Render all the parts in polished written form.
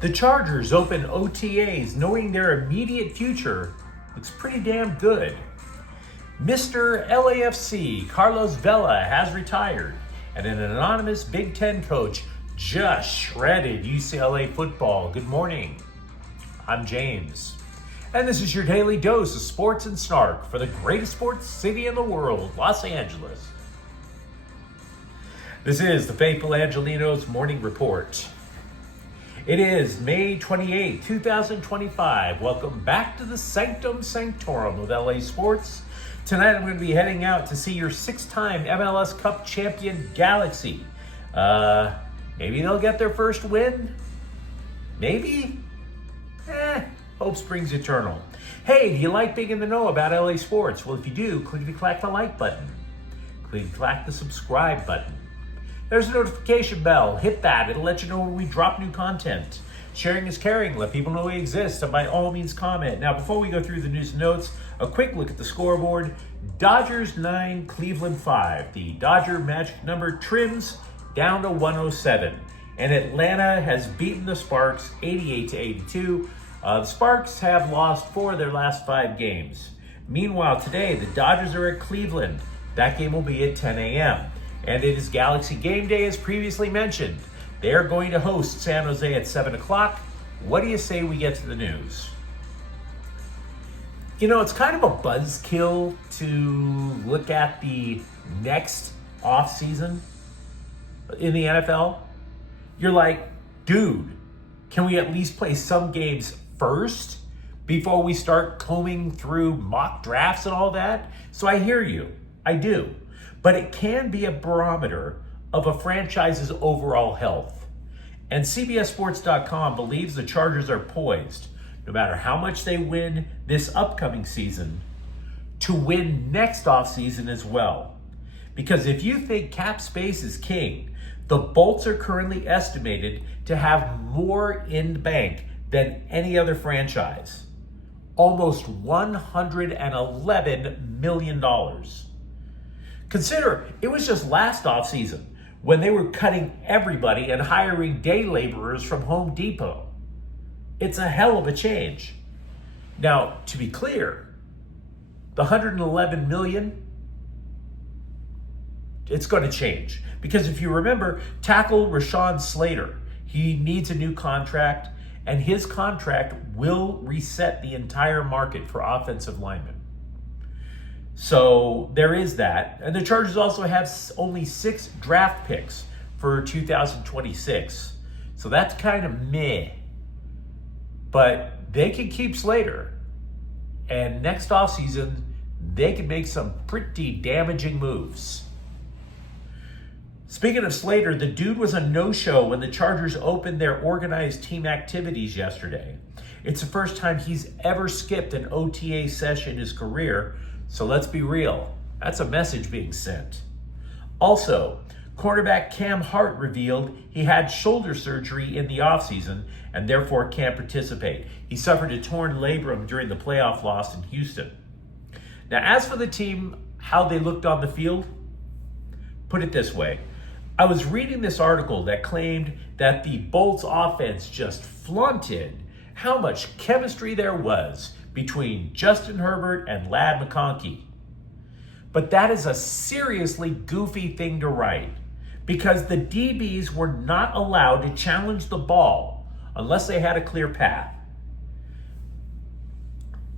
The Chargers open OTAs knowing their immediate future looks pretty damn good. Mr. LAFC Carlos Vela has retired, and an anonymous Big Ten coach just shredded UCLA football. Good morning. I'm James, and this is your daily dose of sports and snark for the greatest sports city in the world, Los Angeles. This is the Faithful Angelenos Morning Report. It is May 28, 2025. Welcome back to the Sanctum Sanctorum of LA Sports. Tonight I'm going to be heading out to see your six-time MLS Cup champion Galaxy. Maybe they'll get their first win? Maybe? Hope springs eternal. Hey, do you like being in the know about LA sports? Well, if you do, click the like button. Click the subscribe button. There's a notification bell. Hit that. It'll let you know when we drop new content. Sharing is caring. Let people know we exist, and by all means comment. Now, before we go through the news and notes, a quick look at the scoreboard. Dodgers 9, Cleveland 5. The Dodger magic number trims down to 107. And Atlanta has beaten the Sparks 88-82. The Sparks have lost 4 of their last 5 games. Meanwhile, today, the Dodgers are at Cleveland. That game will be at 10 a.m. And it is Galaxy game day, as previously mentioned. They are going to host San Jose at 7 o'clock. What do you say we get to the news? You know, it's kind of a buzzkill to look at the next offseason in the NFL. You're like, dude, can we at least play some games first before we start combing through mock drafts and all that? So I hear you. I do. But it can be a barometer of a franchise's overall health. And CBSSports.com believes the Chargers are poised, no matter how much they win this upcoming season, to win next offseason as well. Because if you think cap space is king, the Bolts are currently estimated to have more in the bank than any other franchise. Almost $111 million. Consider, it was just last offseason when they were cutting everybody and hiring day laborers from Home Depot. It's a hell of a change. Now, to be clear, the $111 million, it's going to change. Because if you remember, tackle Rashawn Slater, he needs a new contract, and his contract will reset the entire market for offensive linemen. So there is that. And the Chargers also have only 6 draft picks for 2026. So that's kind of meh. But they can keep Slater. And next offseason, they can make some pretty damaging moves. Speaking of Slater, the dude was a no-show when the Chargers opened their organized team activities yesterday. It's the first time he's ever skipped an OTA session in his career. So let's be real, that's a message being sent. Also, cornerback Cam Hart revealed he had shoulder surgery in the offseason and therefore can't participate. He suffered a torn labrum during the playoff loss in Houston. Now, as for the team, how they looked on the field, put it this way. I was reading this article that claimed that the Bolts offense just flaunted how much chemistry there was between Justin Herbert and Ladd McConkey. But that is a seriously goofy thing to write because the DBs were not allowed to challenge the ball unless they had a clear path.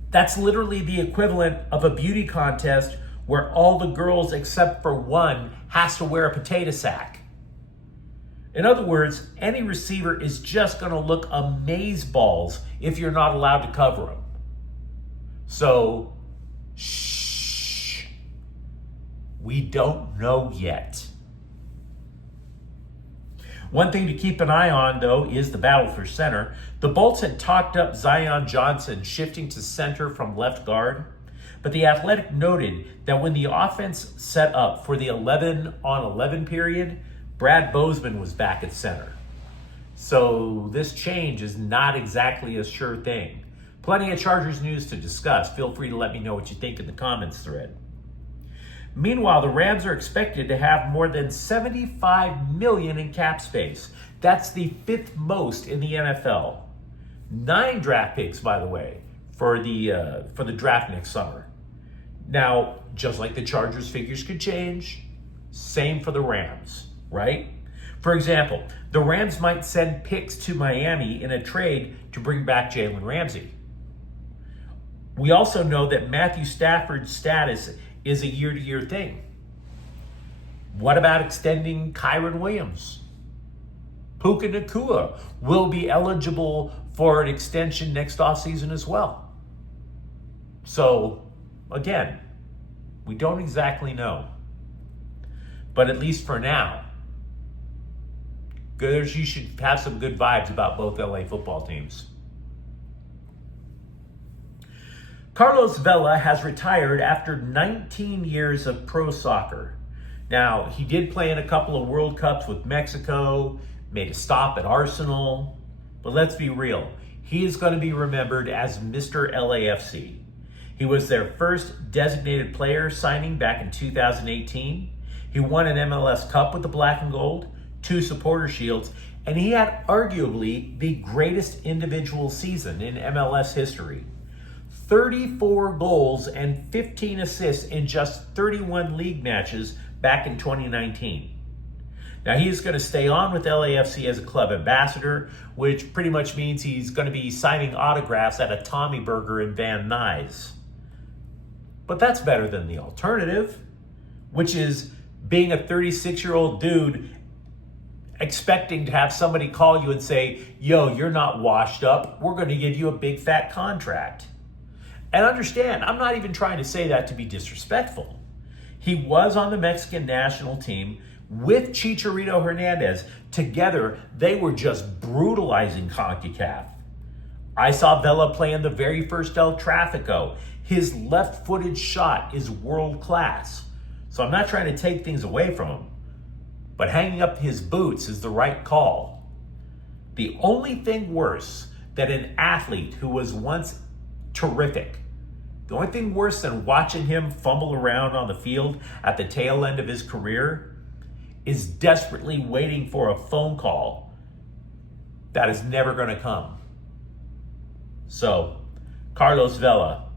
That's literally the equivalent of a beauty contest where all the girls except for one has to wear a potato sack. In other words, any receiver is just going to look amazeballs if you're not allowed to cover them. So, shh, we don't know yet. One thing to keep an eye on, though, is the battle for center. The Bolts had talked up Zion Johnson shifting to center from left guard, but the Athletic noted that when the offense set up for the 11-on-11 period, Brad Bozeman was back at center. So this change is not exactly a sure thing. Plenty of Chargers news to discuss. Feel free to let me know what you think in the comments thread. Meanwhile, the Rams are expected to have more than $75 million in cap space. That's the 5th most in the NFL. 9 draft picks, by the way, for the draft next summer. Now, just like the Chargers, figures could change. Same for the Rams, right? For example, the Rams might send picks to Miami in a trade to bring back Jalen Ramsey. We also know that Matthew Stafford's status is a year-to-year thing. What about extending Kyron Williams? Puka Nacua will be eligible for an extension next offseason as well. So, again, we don't exactly know. But at least for now, you should have some good vibes about both LA football teams. Carlos Vela has retired after 19 years of pro soccer. Now, he did play in a couple of World Cups with Mexico, made a stop at Arsenal, but let's be real. He is going to be remembered as Mr. LAFC. He was their first designated player signing back in 2018. He won an MLS Cup with the Black and Gold, 2 supporter shields, and he had arguably the greatest individual season in MLS history. 34 goals and 15 assists in just 31 league matches back in 2019. Now, he's going to stay on with LAFC as a club ambassador, which pretty much means he's going to be signing autographs at a Tommy Burger in Van Nuys. But that's better than the alternative, which is being a 36-year-old dude expecting to have somebody call you and say, yo, you're not washed up. We're going to give you a big fat contract. And understand, I'm not even trying to say that to be disrespectful. He was on the Mexican national team with Chicharito Hernandez. Together, they were just brutalizing CONCACAF. I saw Vela play in the very first El Tráfico. His left-footed shot is world class. So I'm not trying to take things away from him. But hanging up his boots is the right call. The only thing worse than an athlete who was once terrific, the only thing worse than watching him fumble around on the field at the tail end of his career is desperately waiting for a phone call that is never going to come. So, Carlos Vela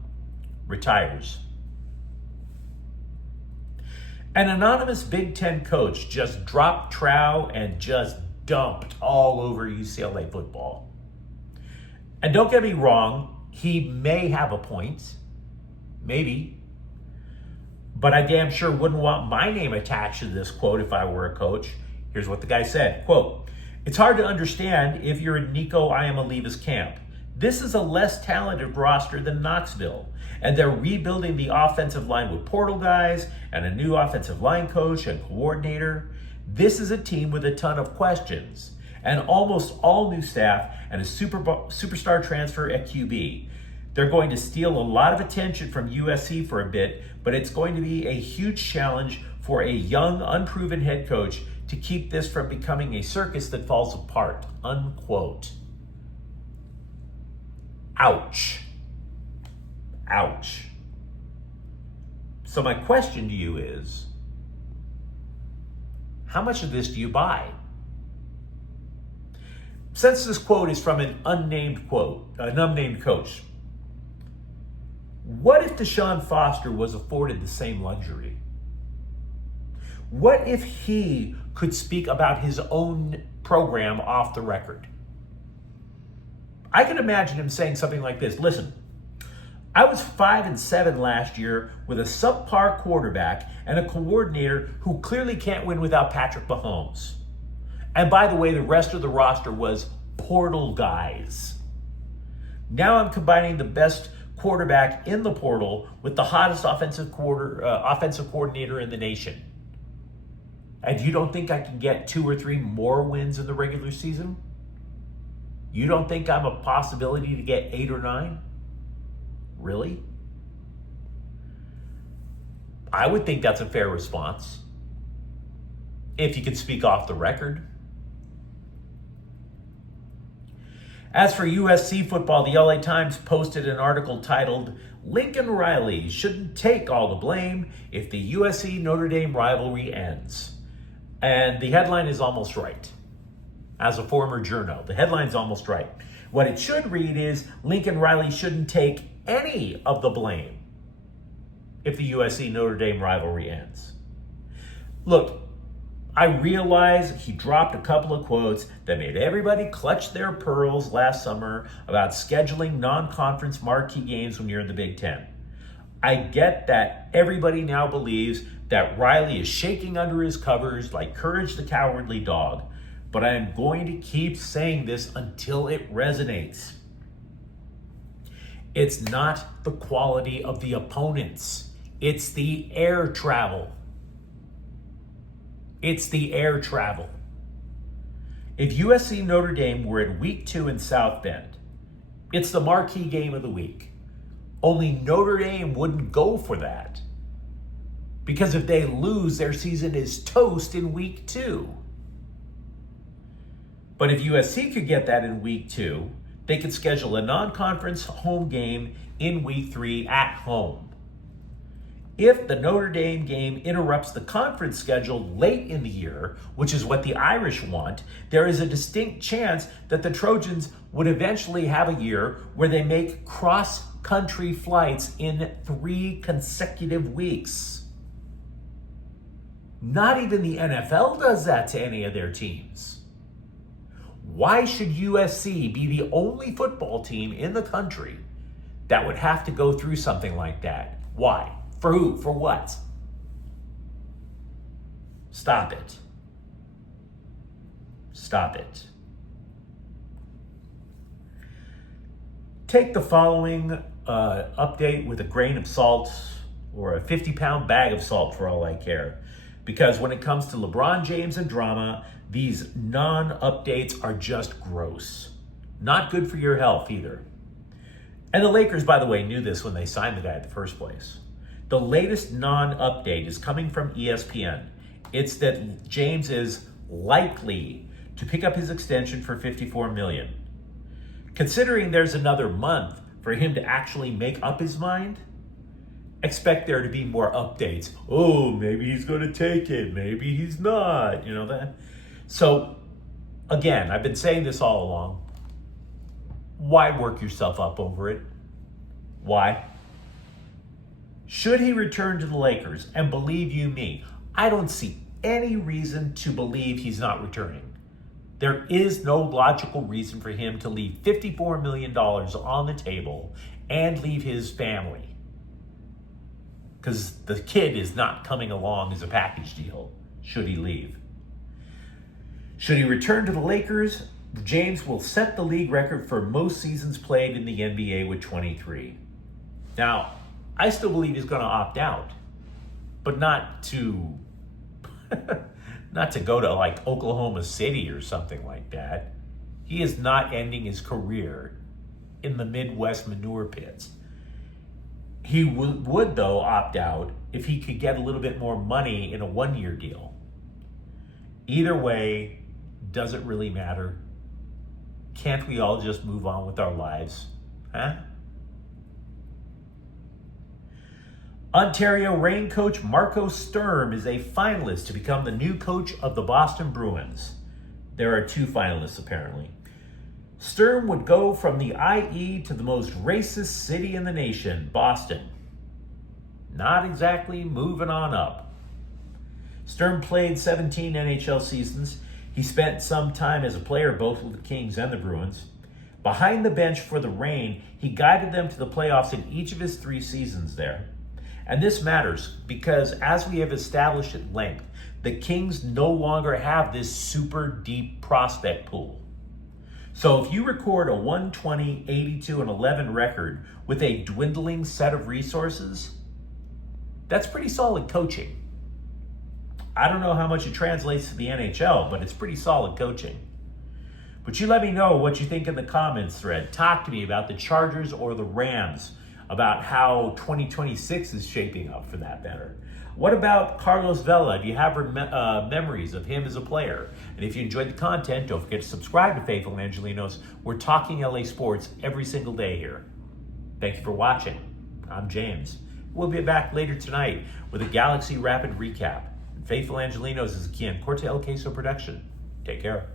retires. An anonymous Big Ten coach just dropped trow and just dumped all over UCLA football. And don't get me wrong, he may have a point. Maybe. But I damn sure wouldn't want my name attached to this quote if I were a coach. Here's what the guy said, quote, "It's hard to understand if you're in Nico Iamaleva's camp. This is a less talented roster than Knoxville, and they're rebuilding the offensive line with portal guys and a new offensive line coach and coordinator. This is a team with a ton of questions and almost all new staff and a superstar transfer at QB. They're going to steal a lot of attention from USC for a bit, but it's going to be a huge challenge for a young, unproven head coach to keep this from becoming a circus that falls apart," unquote. Ouch. Ouch. So my question to you is, how much of this do you buy? Since this quote is from an unnamed coach, what if Deshaun Foster was afforded the same luxury? What if he could speak about his own program off the record? I can imagine him saying something like this. Listen, I was 5-7 last year with a subpar quarterback and a coordinator who clearly can't win without Patrick Mahomes. And by the way, the rest of the roster was portal guys. Now I'm combining the best quarterback in the portal with the hottest offensive coordinator in the nation. And you don't think I can get 2 or 3 more wins in the regular season? You don't think I'm a possibility to get 8 or 9? Really? I would think that's a fair response, if you could speak off the record. As for USC football, the LA Times posted an article titled, Lincoln Riley shouldn't take all the blame if the USC Notre Dame rivalry ends. And the headline is almost right. As a former journo, the headline's almost right. What it should read is Lincoln Riley shouldn't take any of the blame if the USC Notre Dame rivalry ends. Look, I realize he dropped a couple of quotes that made everybody clutch their pearls last summer about scheduling non-conference marquee games when you're in the Big Ten. I get that everybody now believes that Riley is shaking under his covers like Courage the Cowardly Dog, but I am going to keep saying this until it resonates. It's not the quality of the opponents. It's the air travel. It's the air travel. If USC Notre Dame were at week 2 in South Bend, it's the marquee game of the week. Only Notre Dame wouldn't go for that. Because if they lose, their season is toast in week 2. But if USC could get that in week 2, they could schedule a non-conference home game in week 3 at home. If the Notre Dame game interrupts the conference schedule late in the year, which is what the Irish want, there is a distinct chance that the Trojans would eventually have a year where they make cross-country flights in 3 consecutive weeks. Not even the NFL does that to any of their teams. Why should USC be the only football team in the country that would have to go through something like that? Why? For who? For what? Stop it. Stop it. Take the following update with a grain of salt or a 50-pound bag of salt for all I care. Because when it comes to LeBron James and drama, these non-updates are just gross. Not good for your health either. And the Lakers, by the way, knew this when they signed the guy in the first place. The latest non-update is coming from ESPN. It's that James is likely to pick up his extension for $54 million. Considering there's another month for him to actually make up his mind, expect there to be more updates. Oh, maybe he's going to take it. Maybe he's not. You know that? So, again, I've been saying this all along. Why work yourself up over it? Why? Should he return to the Lakers, and believe you me, I don't see any reason to believe he's not returning. There is no logical reason for him to leave $54 million on the table and leave his family. Because the kid is not coming along as a package deal, should he leave. Should he return to the Lakers, James will set the league record for most seasons played in the NBA with 23. Now, I still believe he's going to opt out, but not to go to like Oklahoma City or something like that. He is not ending his career in the Midwest manure pits. He would though opt out if he could get a little bit more money in a 1-year deal. Either way, doesn't really matter. Can't we all just move on with our lives? Huh? Ontario Reign coach Marco Sturm is a finalist to become the new coach of the Boston Bruins. There are 2 finalists, apparently. Sturm would go from the IE to the most racist city in the nation, Boston. Not exactly moving on up. Sturm played 17 NHL seasons. He spent some time as a player both with the Kings and the Bruins. Behind the bench for the Reign, he guided them to the playoffs in each of his 3 seasons there. And this matters because, as we have established at length, the Kings no longer have this super deep prospect pool. So if you record a 120, 82, and 11 record with a dwindling set of resources, that's pretty solid coaching. I don't know how much it translates to the NHL, but it's pretty solid coaching. But you let me know what you think in the comments thread. Talk to me about the Chargers or the Rams, about how 2026 is shaping up for that matter. What about Carlos Vela? Do you have memories of him as a player? And if you enjoyed the content, don't forget to subscribe to Faithful Angelenos. We're talking LA sports every single day here. Thank you for watching. I'm James. We'll be back later tonight with a Galaxy Rapid recap. Faithful Angelenos is a Kian Corte El Queso production. Take care.